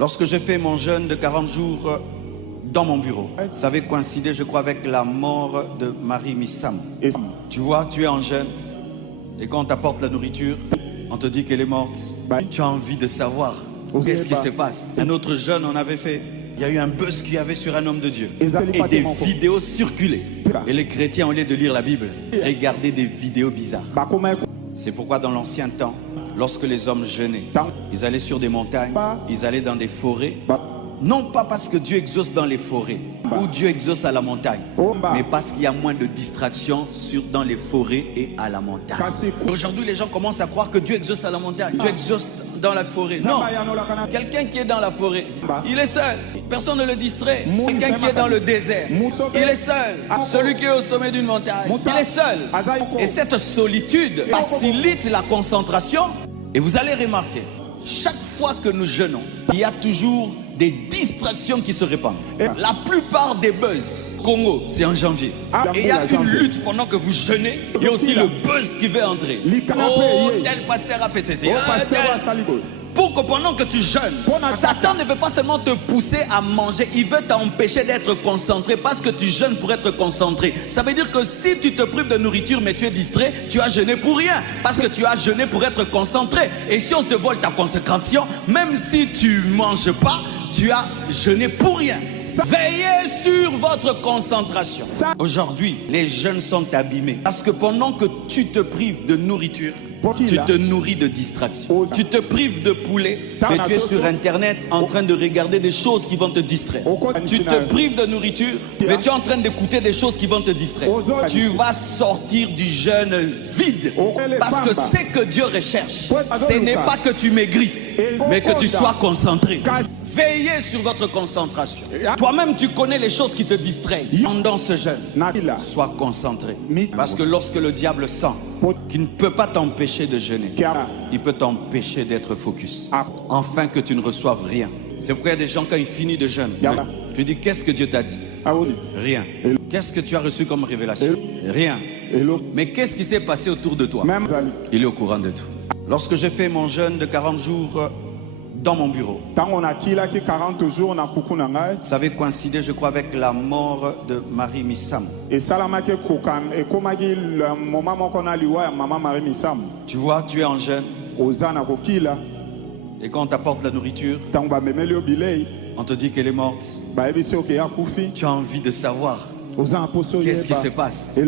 Lorsque j'ai fait mon jeûne de 40 jours dans mon bureau, ça avait coïncidé, je crois, avec la mort de Marie Missam. Tu vois, tu es en jeûne et quand on t'apporte la nourriture, on te dit qu'elle est morte. Tu as envie de savoir qu'est-ce qui se passe. Un autre jeûne, on avait fait. Il y a eu un buzz qu'il y avait sur un homme de Dieu. Et des vidéos circulaient. Et les chrétiens, au lieu de lire la Bible, regardaient des vidéos bizarres. C'est pourquoi dans l'ancien temps, lorsque les hommes jeûnaient, ils allaient sur des montagnes, ils allaient dans des forêts. Non pas parce que Dieu exauce dans les forêts ou Dieu exauce à la montagne, mais parce qu'il y a moins de distractions dans les forêts et à la montagne. Aujourd'hui, les gens commencent à croire que Dieu exauce à la montagne, Dieu exauce dans la forêt. Non, quelqu'un qui est dans la forêt, il est seul. Personne ne le distrait. Quelqu'un qui est dans le désert, il est seul. Celui qui est au sommet d'une montagne, il est seul. Et cette solitude facilite la concentration. Et vous allez remarquer, chaque fois que nous jeûnons, il y a toujours des distractions qui se répandent. La plupart des buzz, Congo, c'est en janvier. Et il y a une lutte pendant que vous jeûnez. Il y a aussi le buzz qui veut entrer. Oh, tel pasteur a fait ceci. Pour que pendant que tu jeûnes, Satan ne veut pas seulement te pousser à manger, il veut t'empêcher d'être concentré parce que tu jeûnes pour être concentré. Ça veut dire que si tu te prives de nourriture mais tu es distrait, tu as jeûné pour rien. Parce que tu as jeûné pour être concentré. Et si on te vole ta concentration, même si tu ne manges pas, tu as jeûné pour rien. Veillez sur votre concentration. Aujourd'hui, les jeunes sont abîmés. Parce que pendant que tu te prives de nourriture, tu te nourris de distractions. Tu te prives de poulet, mais tu es sur internet en train de regarder des choses qui vont te distraire. Tu te prives de nourriture, mais tu es en train d'écouter des choses qui vont te distraire. Tu vas sortir du jeûne vide. Parce que ce que Dieu recherche, ce n'est pas que tu maigrisses, mais que tu sois concentré. Veillez sur votre concentration. Toi-même, tu connais les choses qui te distraient. Pendant ce jeûne, sois concentré. Parce que lorsque le diable sent qu'il ne peut pas t'empêcher de jeûner, il peut t'empêcher d'être focus, afin que tu ne reçoives rien. C'est pourquoi il y a des gens, quand ils finissent de jeûne, tu dis, qu'est-ce que Dieu t'a dit? Rien. Qu'est-ce que tu as reçu comme révélation? Rien. Mais qu'est-ce qui s'est passé autour de toi? Il est au courant de tout. Lorsque j'ai fait mon jeûne de 40 jours dans mon bureau, ça avait coïncidé, je crois, avec la mort de Marie Missam. Tu vois, tu es en jeûne. Et quand on t'apporte la nourriture, on te dit qu'elle est morte. Tu as envie de savoir qu'est-ce qui se passe.